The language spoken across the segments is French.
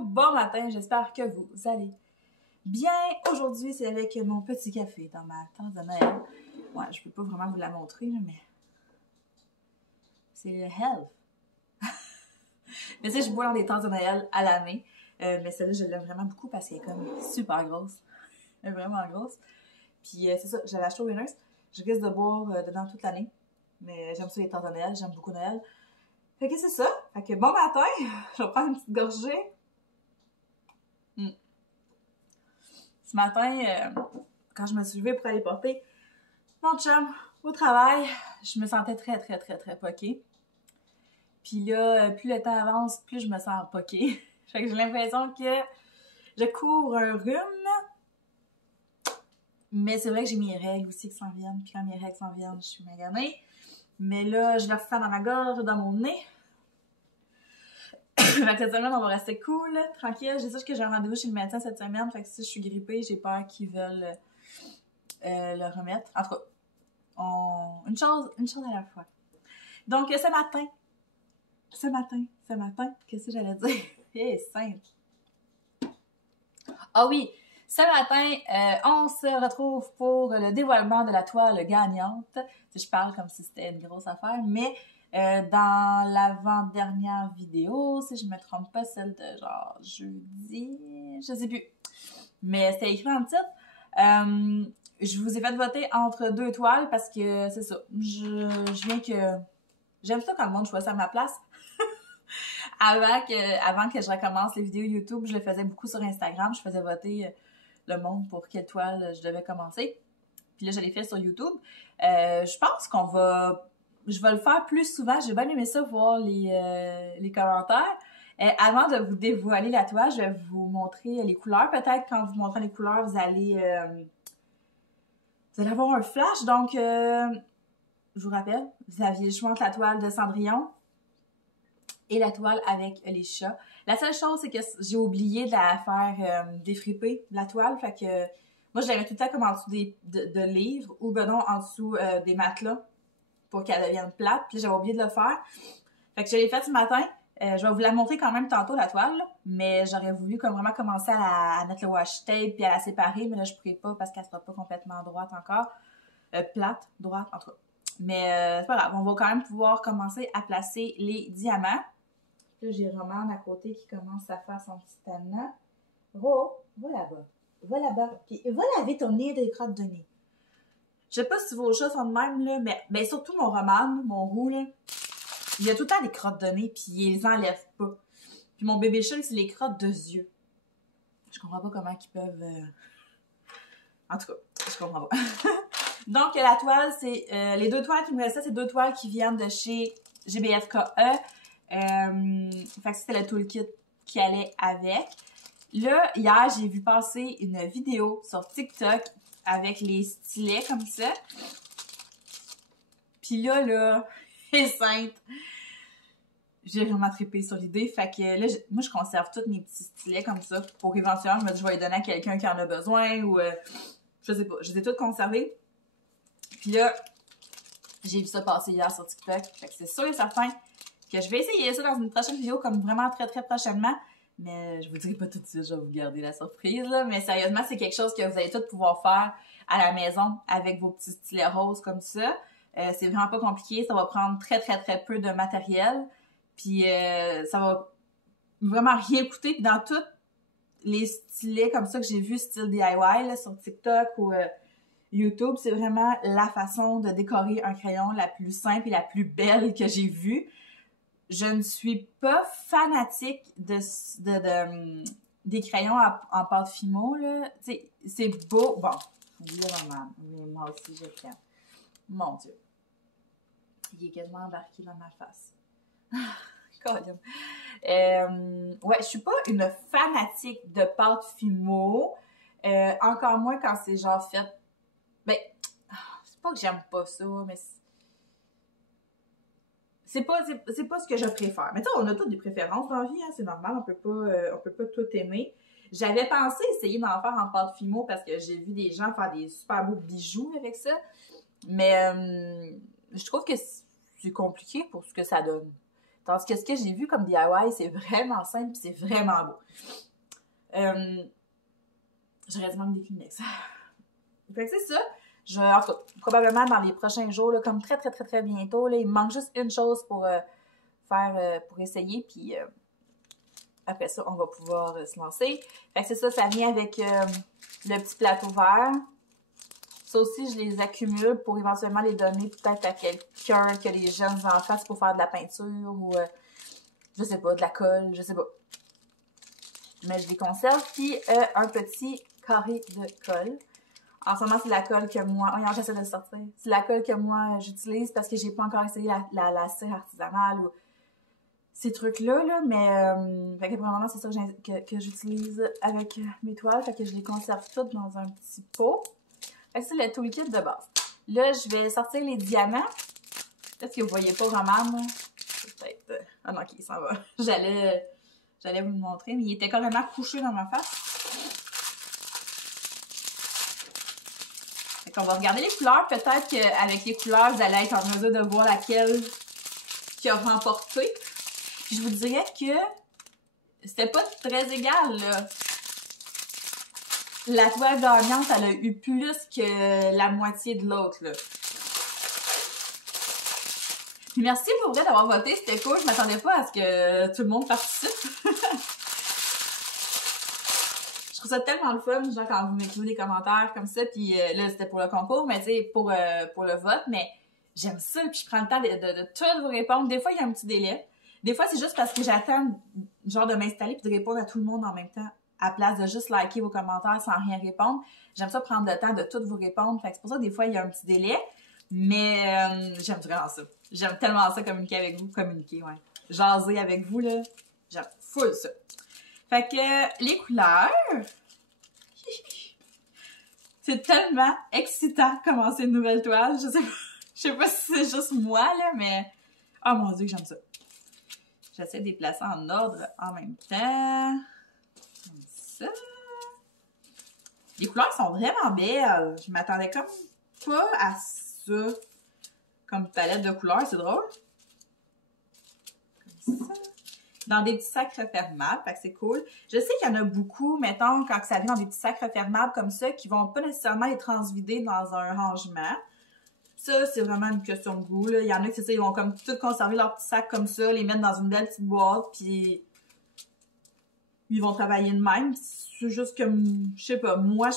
bon matin, j'espère que vous allez bien. Aujourd'hui, c'est avec mon petit café dans ma tasse de Noël. Ouais, je peux pas vraiment vous la montrer, là, mais c'est le health. Mais tu sais, je bois dans des tasses de Noël à l'année, mais celle-là, je l'aime vraiment beaucoup parce qu'elle est comme super grosse. Elle est vraiment grosse. Puis c'est ça, j'avais acheté au Winners. Je risque de boire dedans toute l'année, mais j'aime ça les tasses de Noël, j'aime beaucoup Noël. Fait que c'est ça. Fait que bon matin, je vais prendre une petite gorgée. Ce matin, quand je me suis levée pour aller porter mon chum au travail, je me sentais très poquée. Puis là, plus le temps avance, plus je me sens poquée. Fait que j'ai l'impression que je cours un rhume. Mais c'est vrai que j'ai mes règles aussi qui s'en viennent. Puis quand mes règles s'en viennent, je suis maganée. Mais là, je le ressens dans ma gorge, dans mon nez. Fait que cette semaine, on va rester cool, tranquille. J'ai dit que j'ai un rendez-vous chez le médecin cette semaine. Fait que si je suis grippée, j'ai peur qu'ils veulent le remettre. En tout cas, une chose à la fois. Donc, ce matin, qu'est-ce que j'allais dire? Eh, simple. Ah oui, ce matin, on se retrouve pour le dévoilement de la toile gagnante. Je parle comme si c'était une grosse affaire, mais dans l'avant-dernière vidéo, si je me trompe pas, celle de genre jeudi, je sais plus. Mais c'était écrit en titre. Je vous ai fait voter entre deux toiles parce que c'est ça. Je viens que... J'aime ça quand le monde choisit à ma place. Avant que je recommence les vidéos YouTube, je le faisais beaucoup sur Instagram. Je faisais voter le monde pour quelle toile je devais commencer. Puis là, je l'ai fait sur YouTube. Je pense je vais le faire plus souvent. J'ai bien aimé ça, voir les commentaires. Avant de vous dévoiler la toile, je vais vous montrer les couleurs. Peut-être qu'en vous montrant les couleurs, vous allez avoir un flash. Donc, je vous rappelle, vous aviez le choix entre la toile de Cendrillon et la toile avec les chats. La seule chose, c'est que j'ai oublié de la faire défriper, la toile. Fait que moi, je la mets tout le temps comme en dessous de livres ou ben non, en dessous des matelas pour qu'elle devienne plate. Puis j'avais oublié de le faire. Fait que je l'ai fait ce matin. Je vais vous la montrer quand même tantôt, la toile, là. Mais j'aurais voulu comme vraiment commencer à mettre le washi tape puis à la séparer. Mais là, je pourrais pas parce qu'elle sera pas complètement droite encore. Plate, droite, en tout cas. Mais c'est pas grave. On va quand même pouvoir commencer à placer les diamants. Là, j'ai Romane à côté qui commence à faire son petit anneau. Ro, va là-bas. Va là-bas. Puis va laver ton nez des crottes de nez. Je sais pas si vos chats sont de même, là, mais surtout mon Romane, mon roux, là, il a tout le temps des crottes de nez, puis il les enlève pas. Puis mon bébé chat, c'est les crottes de yeux. Je comprends pas comment ils peuvent... En tout cas, je comprends pas. Donc, la toile, c'est... les deux toiles qui me restaient, c'est deux toiles qui viennent de chez GBFKE. Fait que c'était le toolkit qui allait avec. Là, hier, j'ai vu passer une vidéo sur TikTok avec les stylets comme ça. Puis là, c'est simple. J'ai vraiment trippé sur l'idée. Fait que là, moi, je conserve tous mes petits stylets comme ça pour éventuellement, je me dis, je vais les donner à quelqu'un qui en a besoin ou je sais pas. Je les ai tous conservés. Puis là, j'ai vu ça passer hier sur TikTok. Fait que c'est sûr et certain que je vais essayer ça dans une prochaine vidéo, comme vraiment très prochainement. Mais je vous dirai pas tout de suite, je vais vous garder la surprise, là. Mais sérieusement, c'est quelque chose que vous allez tous pouvoir faire à la maison avec vos petits stylets roses comme ça. C'est vraiment pas compliqué, ça va prendre très peu de matériel. Puis ça va vraiment rien coûter. Puis dans tous les stylets comme ça que j'ai vu, style DIY, là, sur TikTok ou YouTube, c'est vraiment la façon de décorer un crayon la plus simple et la plus belle que j'ai vue. Je ne suis pas fanatique des crayons en pâte fimo, là. Tu sais, c'est beau. Bon, oui, vraiment. Mais moi aussi, je l'aime. Mon Dieu. Il est quasiment embarqué dans ma face. Ouais, je suis pas une fanatique de pâte fimo. Encore moins quand c'est genre fait... Ben, c'est pas que j'aime pas ça, mais... C'est pas ce que je préfère. Mais tu sais, on a toutes des préférences dans la vie, hein, c'est normal, on peut pas tout aimer. J'avais pensé essayer d'en faire en pâte fimo parce que j'ai vu des gens faire des super beaux bijoux avec ça. Mais je trouve que c'est compliqué pour ce que ça donne. Tandis que ce que j'ai vu comme DIY, c'est vraiment simple et c'est vraiment beau. J'aurais dû manquer des Kleenex. Fait que c'est ça. En tout cas, probablement dans les prochains jours, là, comme très, très, très, très bientôt, là, il me manque juste une chose pour pour essayer, puis après ça, on va pouvoir se lancer. Fait que c'est ça, ça vient avec le petit plateau vert. Ça aussi, je les accumule pour éventuellement les donner peut-être à quelqu'un qui a des jeunes enfants pour faire de la peinture ou, je sais pas, de la colle, je sais pas. Mais je les conserve. Puis, un petit carré de colle. En ce moment, c'est la colle que moi... Oh, j'essaie de le sortir. C'est la colle que moi, j'utilise parce que j'ai pas encore essayé la cire artisanale ou ces trucs-là, là. Mais, fait que pour le moment, c'est ça que j'utilise avec mes toiles. Fait que je les conserve toutes dans un petit pot. Fait que c'est le toolkit de base. Là, je vais sortir les diamants. Peut-être que vous voyez pas vraiment, là. Peut-être... Ah non, ok, il s'en va. J'allais vous le montrer, mais il était carrément couché dans ma face. Fait qu'on va regarder les couleurs. Peut-être qu'avec les couleurs, vous allez être en mesure de voir laquelle qui a remporté. Puis je vous dirais que c'était pas très égal, là. La toile gagnante, elle a eu plus que la moitié de l'autre, là. Puis merci pour vrai d'avoir voté, c'était cool. Je m'attendais pas à ce que tout le monde participe. Je trouve ça tellement le fun, genre quand vous m'écrivez des commentaires comme ça, puis là c'était pour le concours, mais tu sais, pour le vote, mais j'aime ça, puis je prends le temps de tout vous répondre. Des fois, il y a un petit délai. Des fois, c'est juste parce que j'attends, genre, de m'installer puis de répondre à tout le monde en même temps, à place de juste liker vos commentaires sans rien répondre. J'aime ça prendre le temps de tout vous répondre, fait que c'est pour ça que des fois, il y a un petit délai, mais j'aime vraiment ça. J'aime tellement ça, communiquer avec vous, ouais. Jaser avec vous, là, j'aime full ça. Fait que les couleurs, c'est tellement excitant de commencer une nouvelle toile. Je sais pas si c'est juste moi, là, mais... Oh mon Dieu, que j'aime ça. J'essaie de les placer en ordre en même temps. Comme ça. Les couleurs sont vraiment belles. Je m'attendais comme pas à ça. Comme palette de couleurs, c'est drôle. Comme ça. Dans des petits sacs refermables, fait que c'est cool. Je sais qu'il y en a beaucoup, mettons, quand ça vient dans des petits sacs refermables comme ça, qui vont pas nécessairement les transvider dans un rangement. Ça, c'est vraiment une question de goût, là. Il y en a qui, c'est ça, ils vont comme tout conserver leurs petits sacs comme ça, les mettre dans une belle petite boîte, puis ils vont travailler de même. C'est juste que, je sais pas, moi,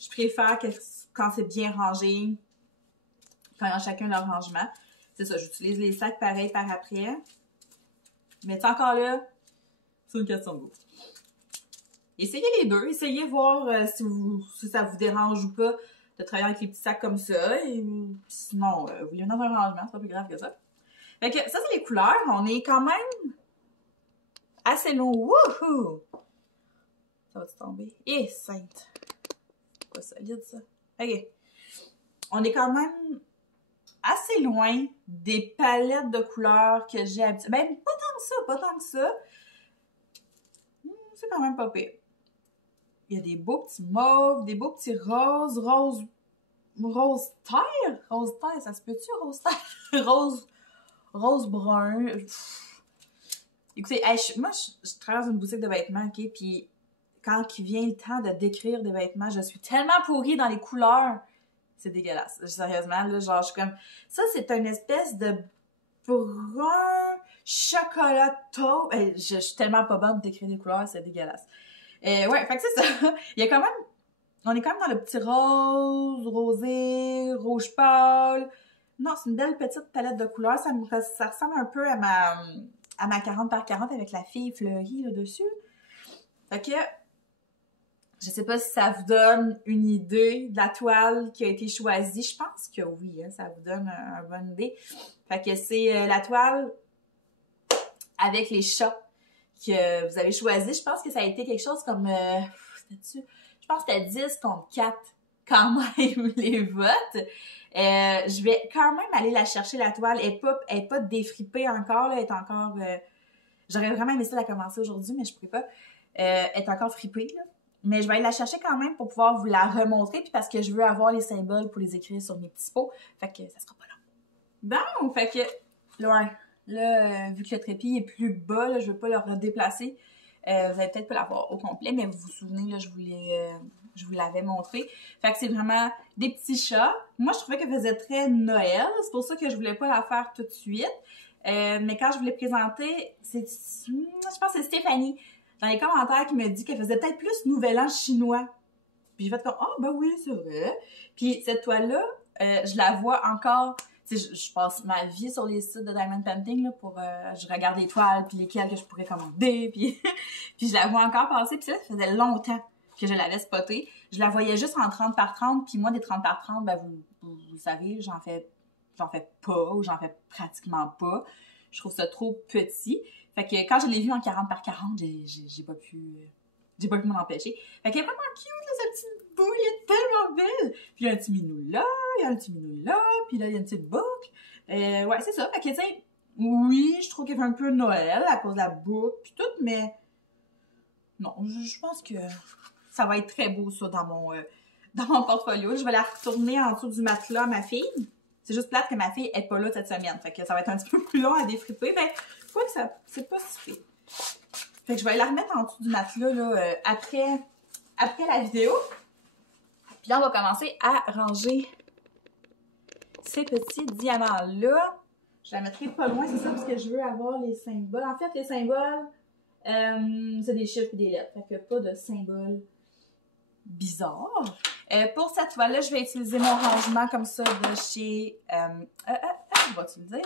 je préfère que quand c'est bien rangé, quand ils ont chacun leur rangement. C'est ça, j'utilise les sacs pareils par après. Mais encore là, c'est une question de goût. Essayez les deux, essayez voir si ça vous dérange ou pas de travailler avec les petits sacs comme ça. Et sinon, vous les mettez dans un rangement, c'est pas plus grave que ça. Fait que ça, c'est les couleurs. On est quand même assez long. Wouhou! Ça va-tu tomber? Eh, sainte! C'est pas solide, ça. OK. On est quand même assez loin des palettes de couleurs que j'ai habituellement. Ben, pas tant que ça. C'est quand même pas pire. Il y a des beaux petits mauves, des beaux petits roses, rose terre? Rose terre, ça se peut-tu, rose terre? Rose brun. Écoutez, moi, je travaille dans une boutique de vêtements, OK? Puis quand il vient le temps de décrire des vêtements, je suis tellement pourrie dans les couleurs. C'est dégueulasse. Sérieusement, là, genre, je suis comme... Ça, c'est une espèce de brun chocolat taupe. Je suis tellement pas bonne de décrire des couleurs, c'est dégueulasse. Ouais, fait que c'est ça. Il y a quand même... On est quand même dans le petit rose, rosé, rouge pâle. Non, c'est une belle petite palette de couleurs. Ça ressemble un peu à ma 40 par 40 avec la fille fleurie là-dessus. Fait que... Je sais pas si ça vous donne une idée de la toile qui a été choisie. Je pense que oui, hein, ça vous donne une bonne idée. Fait que c'est la toile avec les chats que vous avez choisi. Je pense que ça a été quelque chose comme... je pense que c'était 10 contre 4 quand même les votes. Je vais quand même aller la chercher, la toile. Elle est pas défripée encore. Là, elle est encore... J'aurais vraiment aimé ça la commencer aujourd'hui, mais je pourrais pas. Elle est encore fripée, là. Mais je vais aller la chercher quand même pour pouvoir vous la remontrer, puis parce que je veux avoir les symboles pour les écrire sur mes petits pots. Fait que ça sera pas long. Bon, fait que... Ouais, Là, vu que le trépied est plus bas, là, je veux pas le redéplacer. Vous allez peut-être pas l'avoir au complet, mais vous vous souvenez, là, je vous l'avais montré. Fait que c'est vraiment des petits chats. Moi, je trouvais qu'elle faisait très Noël. C'est pour ça que je voulais pas la faire tout de suite. Mais quand je vous l'ai présentée, je pense que c'est Stéphanie, dans les commentaires, qui me dit qu'elle faisait peut-être plus Nouvel An chinois. Puis j'ai fait comme, ah, ben oui, c'est vrai. Puis cette toile-là, je la vois encore. Tu sais, je passe ma vie sur les sites de Diamond Painting, là, pour, je regarde les toiles, puis lesquelles que je pourrais commander, puis, puis je la vois encore passer. Puis ça faisait longtemps que je l'avais spotée. Je la voyais juste en 30 par 30, puis moi, des 30 par 30, ben vous savez, j'en fais pas, ou j'en fais pratiquement pas. Je trouve ça trop petit. Fait que quand je l'ai vue en 40 par 40, j'ai pas pu m'en empêcher. Fait qu'elle est vraiment cute, là, cette petite bouille, elle est tellement belle! Puis il y a un petit minou là, il y a un petit minou là, puis là, il y a une petite boucle. Ouais, c'est ça. Fait que, tu sais, oui, je trouve qu'elle fait un peu Noël à cause de la boucle, puis tout, mais non, je pense que ça va être très beau, ça, dans mon portfolio. Je vais la retourner en dessous du matelas à ma fille. C'est juste plate que ma fille est pas là cette semaine. Fait que ça va être un petit peu plus long à défriper. Mais quoi que ça, c'est pas si fait. Fait que je vais la remettre en dessous du matelas là, après la vidéo. Puis là, on va commencer à ranger ces petits diamants-là. Je la mettrai pas loin, c'est ça, parce que je veux avoir les symboles. En fait, les symboles, c'est des chiffres et des lettres. Fait que pas de symboles bizarres. Pour cette toile-là, je vais utiliser mon rangement comme ça de chez... je vais utiliser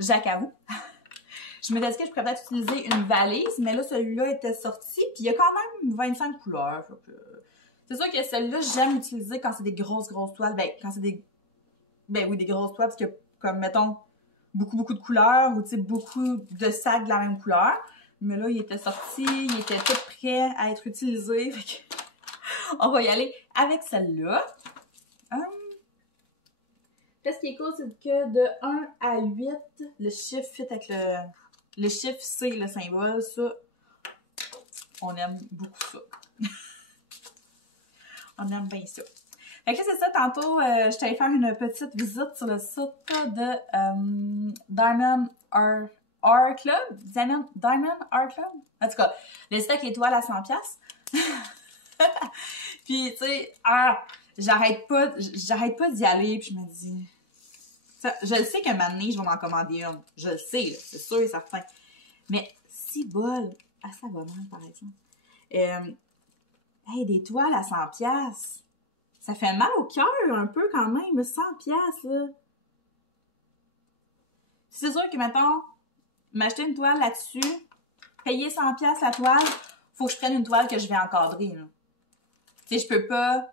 Jacquarou. Je me disais que je pourrais peut-être utiliser une valise, mais là, celui-là était sorti, puis il y a quand même 25 couleurs. C'est sûr que celle-là, j'aime utiliser quand c'est des grosses toiles. Ben, quand c'est des... Ben oui, des grosses toiles, parce que, comme, mettons, beaucoup de couleurs, ou, tu sais, beaucoup de sacs de la même couleur. Mais là, il était sorti, il était tout prêt à être utilisé, fait que... On va y aller avec celle-là. Ce qui est cool, c'est que de 1 à 8, le chiffre fit avec le chiffre, c'est le symbole. Ça, on aime beaucoup ça. On aime bien ça. Fait que là, c'est ça. Tantôt, je suis allée faire une petite visite sur le site de Diamond Art Club. Diamond Art Club. En tout cas, le site avec les toiles à 100$. Puis, tu sais, j'arrête pas d'y aller, puis je me dis... Ça, je le sais qu'un moment donné, je vais m'en commander une. Je le sais, c'est sûr et certain. Mais, si bol, ça va mal, par exemple. Hey, des toiles à 100$. Ça fait mal au cœur, un peu, quand même, 100$, là. C'est sûr que, mettons, m'acheter une toile là-dessus, payer 100$ la toile, faut que je prenne une toile que je vais encadrer, là. Tu sais, je peux pas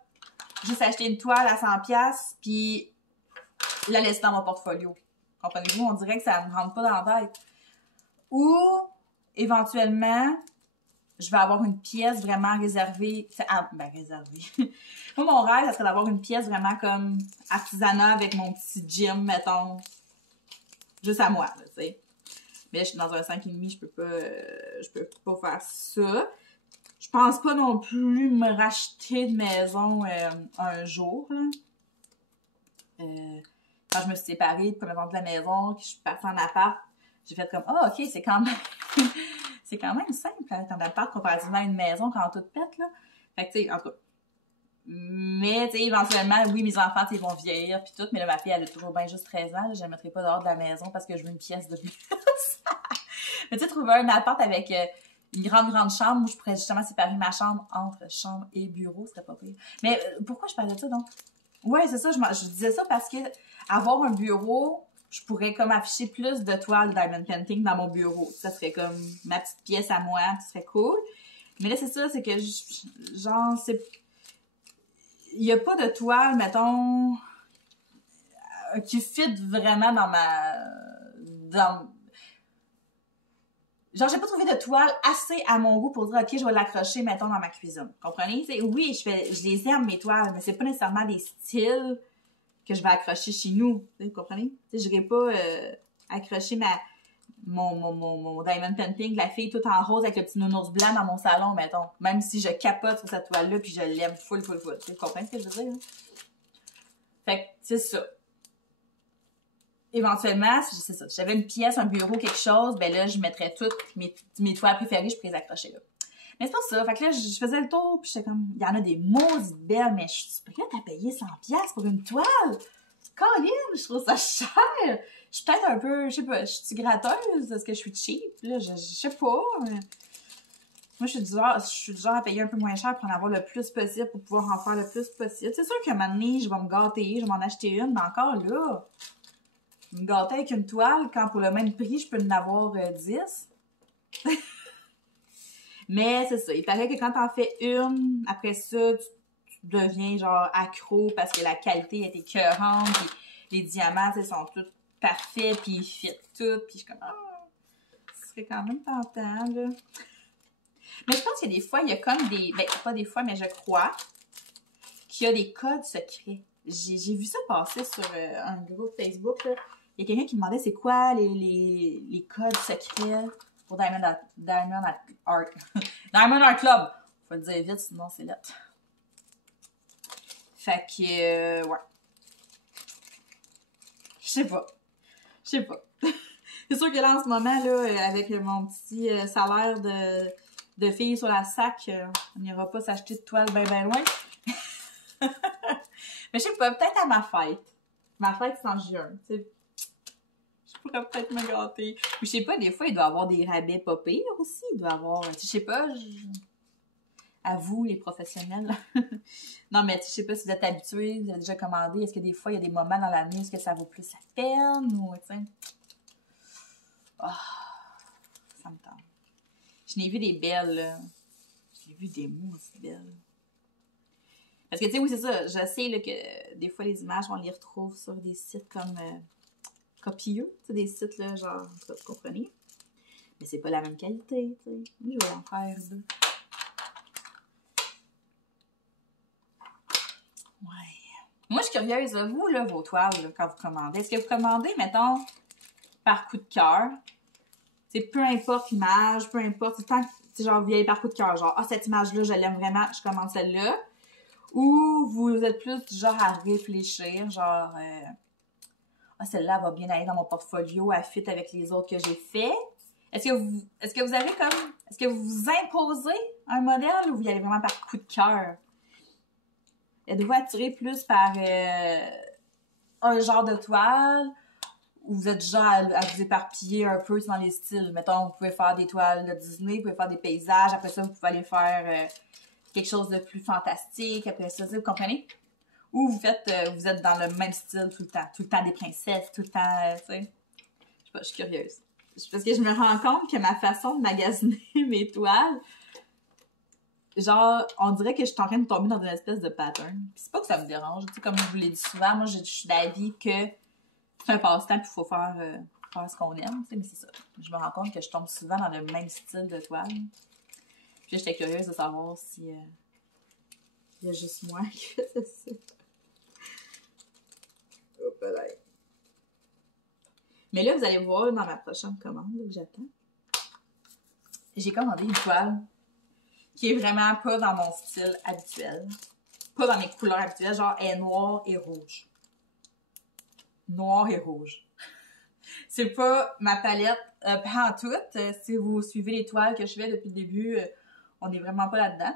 juste acheter une toile à 100$, puis la laisser dans mon portfolio. Comprenez-vous? On dirait que ça me rentre pas dans la tête. Ou, éventuellement, je vais avoir une pièce vraiment réservée. Réservée. Moi, mon rêve, ça serait d'avoir une pièce vraiment comme artisanat avec mon petit gym, mettons, juste à moi, tu sais. Mais là, je suis dans un 5,5, je peux pas faire ça. Je pense pas non plus me racheter de maison un jour, là. Quand je me suis séparée pour me vendre la maison, que je suis partie en appart, j'ai fait comme, ok, c'est quand même c'est quand même simple, hein, en appart comparativement à une maison quand tout pète, là. Fait que, tu sais, en tout cas. Mais, tu sais, éventuellement, oui, mes enfants, ils vont vieillir puis tout, mais là, ma fille, elle a toujours bien juste 13 ans, là, je la mettrai pas dehors de la maison parce que je veux une pièce de plus. Mais tu sais, trouver un appart avec une grande chambre où je pourrais justement séparer ma chambre entre chambre et bureau, ce serait pas pire. Mais pourquoi je parlais de ça, donc? Ouais, c'est ça, je disais ça parce que avoir un bureau, je pourrais comme afficher plus de toiles Diamond Painting dans mon bureau. Ça serait comme ma petite pièce à moi, ça serait cool. Mais là, c'est ça, c'est que, genre, il n'y a pas de toile, mettons, qui fit vraiment genre, j'ai pas trouvé de toile assez à mon goût pour dire, ok, je vais l'accrocher, mettons, dans ma cuisine. Comprenez? T'sais, oui, je les aime, mes toiles, mais c'est pas nécessairement des styles que je vais accrocher chez nous. Vous comprenez? Je n'irai pas accrocher mon Diamond Painting, la fille toute en rose avec le petit nounours blanc dans mon salon, mettons. Même si je capote sur cette toile-là, puis je l'aime full. Vous comprenez ce que je veux dire? Hein? Fait que, c'est ça. éventuellement, c'est ça, si j'avais une pièce, un bureau, quelque chose, ben là, je mettrais toutes mes toiles préférées, je pourrais les accrocher là. Mais c'est pas ça. Fait que là, je faisais le tour, puis j'étais comme, il y en a des maudites belles, mais je suis prête à payer 100$ pour une toile. Colin, je trouve ça cher. Je suis peut-être un peu, je sais pas, je suis gratteuse, est-ce que je suis cheap? Là, je sais pas. Mais... Moi, je suis du genre à payer un peu moins cher pour en avoir le plus possible, pour pouvoir en faire le plus possible. C'est sûr qu'à un moment donné, je vais me gâter, je vais m'en acheter une, mais encore là, me gâter avec une toile, quand pour le même prix, je peux en avoir 10. Mais c'est ça, il paraît que quand t'en fais une, après ça, tu deviens genre accro parce que la qualité est écœurante, puis les diamants, ils sont tous parfaits, puis ils fit tout, puis je suis comme, ce serait quand même tentant, là. Mais je pense que des fois, il y a comme des, ben pas des fois, mais je crois qu'il y a des codes secrets. J'ai vu ça passer sur un groupe Facebook, là. Il y a quelqu'un qui me demandait c'est quoi les codes secrets pour Diamond Art Diamond Art Club. Faut le dire vite, sinon c'est lettre. Fait que, ouais. Je sais pas. C'est sûr que là, en ce moment, là, avec mon petit salaire de fille sur la sac, on n'ira pas s'acheter de toile bien loin. Mais je sais pas, peut-être à ma fête. Ma fête, c'est en juin, tu sais. Je pourrais peut-être me gâter. Ou je sais pas, des fois, il doit y avoir des rabais pas pires aussi. Il doit y avoir, je sais pas, à vous, les professionnels. Non, mais je sais pas si vous êtes habitués, vous avez déjà commandé. Est-ce que des fois, il y a des moments dans l'année où est-ce que ça vaut plus la peine ou, tu sais. Oh, ça me tente. Je n'ai vu des belles, là. J'ai vu des mots aussi belles. Parce que, tu sais, oui, c'est ça. Je sais là, que des fois, les images, on les retrouve sur des sites comme Copieux. Tu sais, des sites, là, genre, vous comprenez. Mais c'est pas la même qualité, tu sais. Oui, je vais en faire deux. Ouais. Moi, je suis curieuse, là, vous, là, vos toiles, là, quand vous commandez. Est-ce que vous commandez, mettons, par coup de cœur? C'est peu importe l'image, peu importe. C'est tant que, c'est genre, vous y allez par coup de cœur. Genre, cette image-là, je l'aime vraiment, je commande celle-là. Ou vous êtes plus du genre à réfléchir, genre, celle-là va bien aller dans mon portfolio, elle fit avec les autres que j'ai fait. Est-ce que vous avez comme, est-ce que vous vous imposez un modèle ou vous y allez vraiment par coup de cœur? Êtes-vous attiré plus par un genre de toile ou vous êtes genre à vous éparpiller un peu dans les styles? Mettons, vous pouvez faire des toiles de Disney, vous pouvez faire des paysages, après ça, vous pouvez aller faire quelque chose de plus fantastique, après ça, vous comprenez? Ou vous êtes dans le même style tout le temps des princesses, tout le temps, tu sais. Je sais pas, je suis curieuse. Parce que je me rends compte que ma façon de magasiner mes toiles, genre, on dirait que je suis en train de tomber dans une espèce de pattern. Puis c'est pas que ça me dérange, tu sais, comme je vous l'ai dit souvent, moi, je suis d'avis que c'est un passe-temps puis il faut faire ce qu'on aime, tu sais, mais c'est ça. Je me rends compte que je tombe souvent dans le même style de toile. Puis j'étais curieuse de savoir si il y a juste moi qui fais ça. Mais là, vous allez voir dans ma prochaine commande là, que j'attends. J'ai commandé une toile qui est vraiment pas dans mon style habituel. Pas dans mes couleurs habituelles, genre elle est noire et rouge. Noir et rouge. C'est pas ma palette pas en tout. Si vous suivez les toiles que je fais depuis le début, on n'est vraiment pas là-dedans.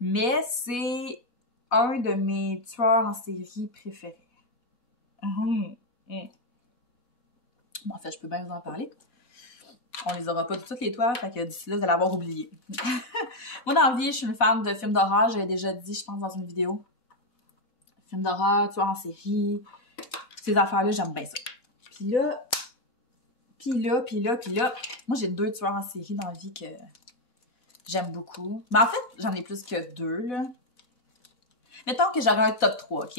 Mais c'est un de mes tueurs en série préférés. Bon, en fait, je peux bien vous en parler. On les aura pas toutes les toiles, fait que d'ici là, vous allez avoir oublié. Moi, dans la vie, je suis une fan de films d'horreur. J'avais déjà dit, je pense, dans une vidéo. Films d'horreur, tueurs en série. Ces affaires-là, j'aime bien ça. Puis là. Moi, j'ai 2 tueurs en série dans la vie que j'aime beaucoup. Mais en fait, j'en ai plus que 2, là. Mettons que j'aurais un top 3, OK?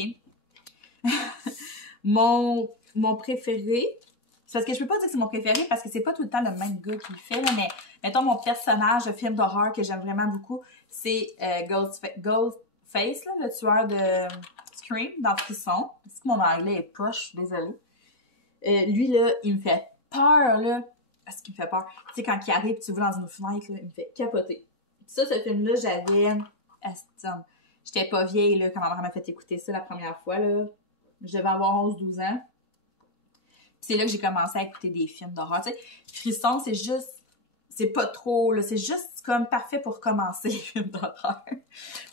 Mon préféré, c'est parce que je peux pas dire que c'est mon préféré parce que c'est pas tout le temps le même gars qui le fait, là, mais mettons mon personnage de film d'horreur que j'aime vraiment beaucoup, c'est Ghostface, là, le tueur de Scream dans Frisson. Est-ce que mon anglais est poche? Désolée. Lui, là, il me fait peur, là. Est-ce qu'il me fait peur? Tu sais, quand il arrive, tu vois dans une fenêtre, là, il me fait capoter. Ça, ce film-là, j'étais pas vieille, là, quand ma mère m'a fait écouter ça la première fois, là. Je devais avoir 11-12 ans. C'est là que j'ai commencé à écouter des films d'horreur. Tu sais, Frisson, c'est juste... C'est pas trop, là. C'est juste comme parfait pour commencer les films d'horreur.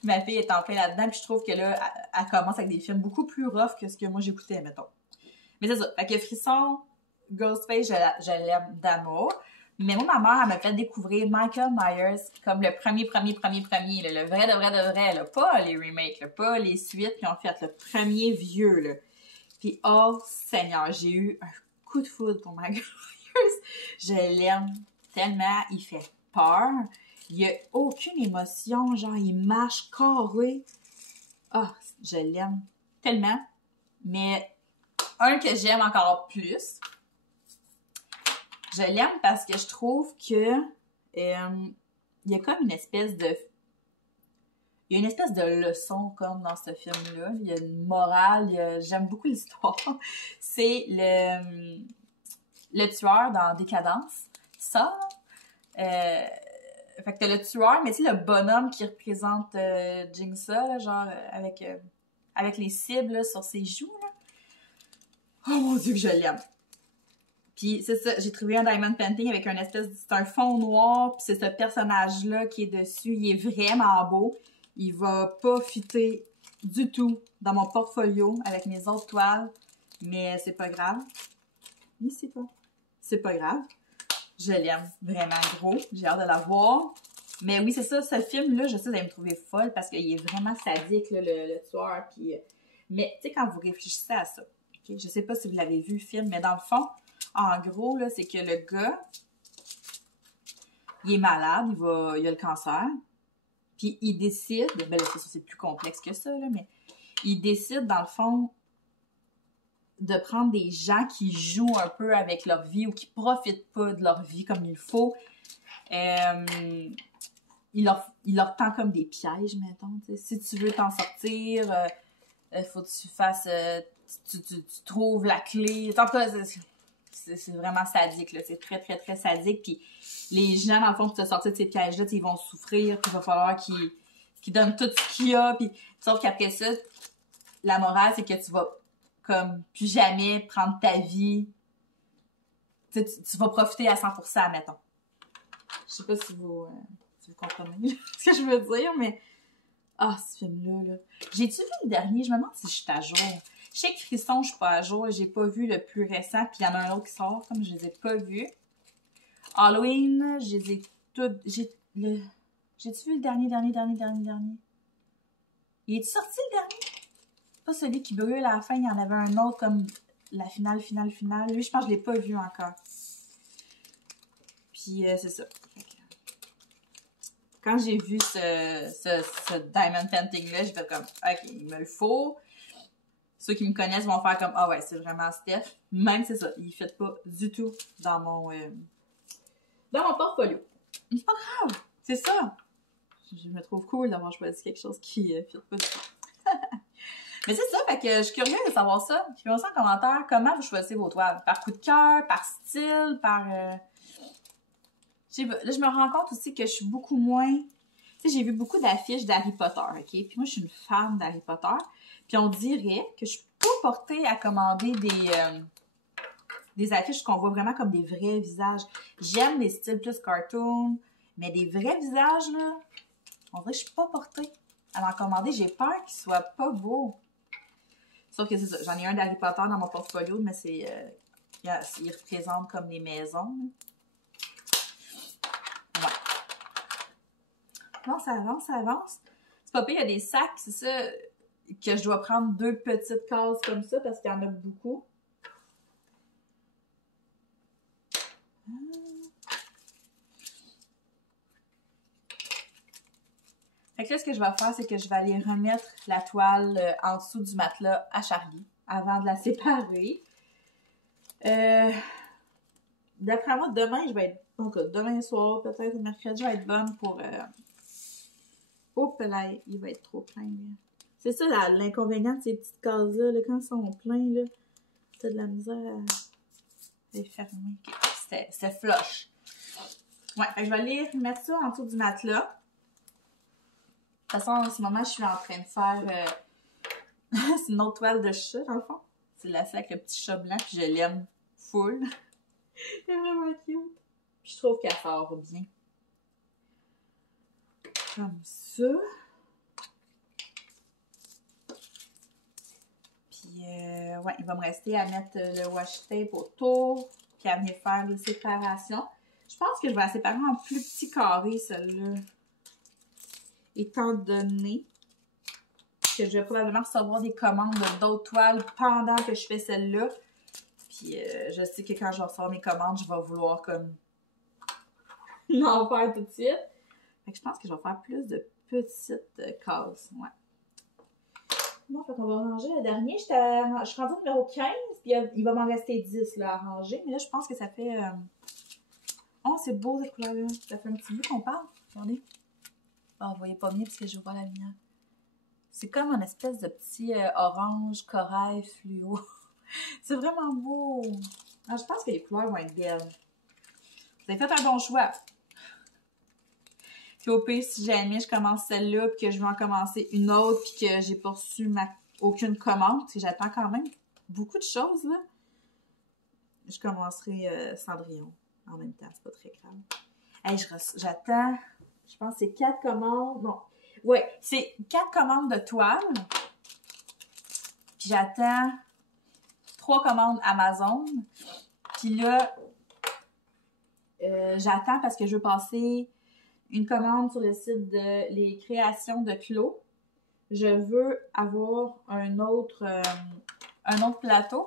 Ma fille est en plein là-dedans, puis je trouve que là, elle commence avec des films beaucoup plus rough que ce que moi j'écoutais, mettons. Mais c'est ça. Fait que Frisson, Ghostface, je l'aime d'amour. Mais moi, ma mère, elle m'a fait découvrir Michael Myers comme le premier, là, le vrai de vrai, là. Pas les remakes, là, pas les suites qui ont fait, le premier vieux, là. Puis, oh Seigneur, j'ai eu un coup de foudre pour Michael Myers. Je l'aime tellement, il fait peur. Il n'y a aucune émotion, genre, il marche carré. Ah, oh, je l'aime tellement. Mais un que j'aime encore plus, je l'aime parce que je trouve que il y a comme une espèce de... Il y a une espèce de leçon comme dans ce film-là. Il y a une morale, j'aime beaucoup l'histoire. C'est le tueur dans Décadence. Ça, fait que t'as le tueur, mais tu sais, le bonhomme qui représente Jigsaw, là, genre avec les cibles là, sur ses joues. Là. Oh mon Dieu que je l'aime! Puis c'est ça, j'ai trouvé un diamond painting avec un espèce c'est un fond noir, puis c'est ce personnage-là qui est dessus. Il est vraiment beau. Il va pas fitter du tout dans mon portfolio avec mes autres toiles, mais c'est pas grave. Oui, c'est pas grave. Je l'aime vraiment gros. J'ai hâte de la voir. Mais oui, c'est ça, ce film-là, je sais, vous allez me trouver folle parce qu'il est vraiment sadique, là, le tueur. Puis, mais, tu sais, quand vous réfléchissez à ça, okay? Je sais pas si vous l'avez vu, le film, mais dans le fond, en gros, là, c'est que le gars, il est malade, il a le cancer. Puis, il décide, ben là, c'est plus complexe que ça, là, mais il décide, dans le fond, de prendre des gens qui jouent un peu avec leur vie ou qui profitent pas de leur vie comme il faut. Il leur tend comme des pièges, mettons. T'sais. Si tu veux t'en sortir, faut que tu fasses... tu trouves la clé. En tout cas, c'est vraiment sadique. Là. C'est très, très, très sadique. Puis les gens, dans le fond, pour te sortir de ces pièges-là, ils vont souffrir. Puis il va falloir qu'ils donnent tout ce qu'il y a. Puis, sauf qu'après ça, la morale, c'est que tu vas comme plus jamais prendre ta vie. Tu vas profiter à 100%, mettons. Je sais pas si vous comprenez ce que je veux dire, mais... Ah, ce film-là, là. J'ai-tu vu le dernier? Je me demande si je suis à jour. Je sais que Frisson, je suis pas à jour. J'ai pas vu le plus récent, puis il y en a un autre qui sort, comme je les ai pas vus. Halloween, je les ai toutes... J'ai-tu vu le dernier? Il est-tu sorti, le dernier? Pas celui qui brûle à la fin, il y en avait un autre comme la finale. Lui, je pense que je l'ai pas vu encore. Puis, c'est ça. Quand j'ai vu ce diamond painting-là, j'ai fait comme, OK, il me le faut. Ceux qui me connaissent vont faire comme, ah ouais, c'est vraiment Steph. Même c'est ça, il ne fit pas du tout dans mon portfolio. Mais c'est pas grave, c'est ça. Je me trouve cool d'avoir choisi quelque chose qui ne fit pas du tout. Mais c'est ça, fait que je suis curieuse de savoir ça. Écrivez-moi ça en commentaire. Comment vous choisissez vos toiles? Par coup de cœur, par style, par... Là, je me rends compte aussi que je suis beaucoup moins... Tu sais, j'ai vu beaucoup d'affiches d'Harry Potter, OK? Puis moi, je suis une fan d'Harry Potter. Puis on dirait que je suis pas portée à commander des affiches qu'on voit vraiment comme des vrais visages. J'aime les styles plus cartoon, mais des vrais visages, là, on dirait que je suis pas portée à en commander. J'ai peur qu'ils soient pas beaux. Sauf que c'est ça, j'en ai un d'Harry Potter dans mon portfolio, mais c'est... il représente comme des maisons, là. Ouais. Non, ça avance. C'est pas pire, il y a des sacs, c'est ça, que je dois prendre 2 petites cases comme ça parce qu'il y en a beaucoup. Fait que là, ce que je vais faire, c'est que je vais aller remettre la toile en dessous du matelas à Charlie avant de la séparer. D'après moi, demain, je vais être... Donc, demain soir, peut-être mercredi, je vais être bonne pour... Hop là, il va être trop plein, lui. C'est ça, l'inconvénient de ces petites cases-là, là, quand ils sont pleins, là, t'as de la misère à les fermer. Okay. C'était flush. Ouais, fait que je vais aller remettre ça en dessous du matelas. De toute façon, en ce moment, je suis en train de faire... c'est une autre toile de chat, dans le fond. C'est la avec le petit chat blanc, puis je l'aime full. Elle est vraiment cute. Puis je trouve qu'elle sort bien. Comme ça. Puis, ouais, il va me rester à mettre le washi tape autour, puis à venir faire les séparations. Je pense que je vais la séparer en plus petits carrés, celle-là. Étant donné que je vais probablement recevoir des commandes d'autres toiles pendant que je fais celle-là. Puis, je sais que quand je vais recevoir mes commandes, je vais vouloir comme en faire tout de suite. Fait que je pense que je vais faire plus de petites cases, ouais. Bon, fait qu'on va ranger le dernier. Je suis rendue au numéro 15, puis il va m'en rester 10 là, à ranger. Mais là, je pense que ça fait... Oh, c'est beau cette couleur-là. Ça fait un petit bout qu'on parle. Regardez. Oh, vous voyez pas bien parce que je vois la lumière. C'est comme une espèce de petit orange, corail, fluo. C'est vraiment beau. Ah, je pense que les couleurs vont être belles. Vous avez fait un bon choix. Puis au pire, si jamais je commence celle-là, puis que je vais en commencer une autre, puis que j'ai pas reçu aucune commande, parce que j'attends quand même beaucoup de choses, là, je commencerai Cendrillon en même temps. C'est pas très grave. Hey, j'attends, je pense que c'est 4 commandes. Non. Ouais, c'est 4 commandes de toile. Puis j'attends 3 commandes Amazon. Puis là, j'attends parce que je veux passer une commande sur le site de les créations de Clos. Je veux avoir un autre plateau,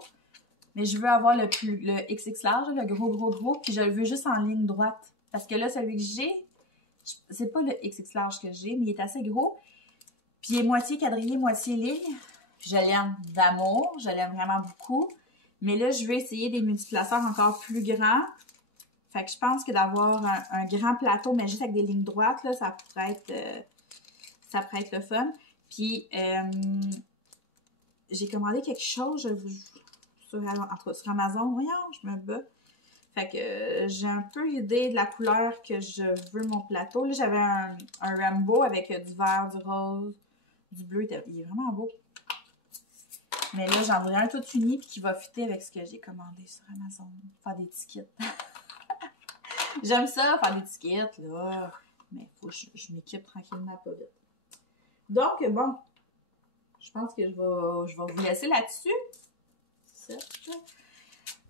mais je veux avoir le XX large, le gros, puis je le veux juste en ligne droite. Parce que là, celui que j'ai, c'est pas le XX large que j'ai, mais il est assez gros. Puis il est moitié quadrillé, moitié ligne. Puis je l'aime d'amour, je l'aime vraiment beaucoup. Mais là, je vais essayer des multiplaceurs encore plus grands. Fait que je pense que d'avoir un grand plateau, mais juste avec des lignes droites, là, ça pourrait être le fun. Puis, j'ai commandé quelque chose sur Amazon. Voyons, je me bats. Fait que j'ai un peu idée de la couleur que je veux mon plateau. Là, j'avais un rainbow avec du vert, du rose, du bleu. Il est vraiment beau. Mais là, j'en voudrais un tout uni puis qui va fitter avec ce que j'ai commandé sur Amazon. Faire des tickets. J'aime ça, faire des tickets, là. Mais il faut que je m'équipe tranquillement, pas vite. Donc, bon. Je pense que je vais vous laisser là-dessus.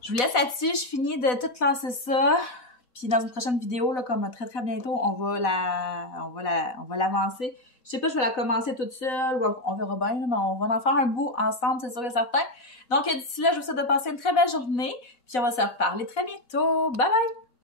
Je vous laisse là-dessus. Je finis de tout lancer ça. Puis dans une prochaine vidéo, là, comme très très bientôt, on va l'avancer. Je sais pas, je vais la commencer toute seule ou on verra bien, mais on va en faire un bout ensemble, c'est sûr et certain. Donc d'ici là, je vous souhaite de passer une très belle journée. Puis on va se reparler très bientôt. Bye bye!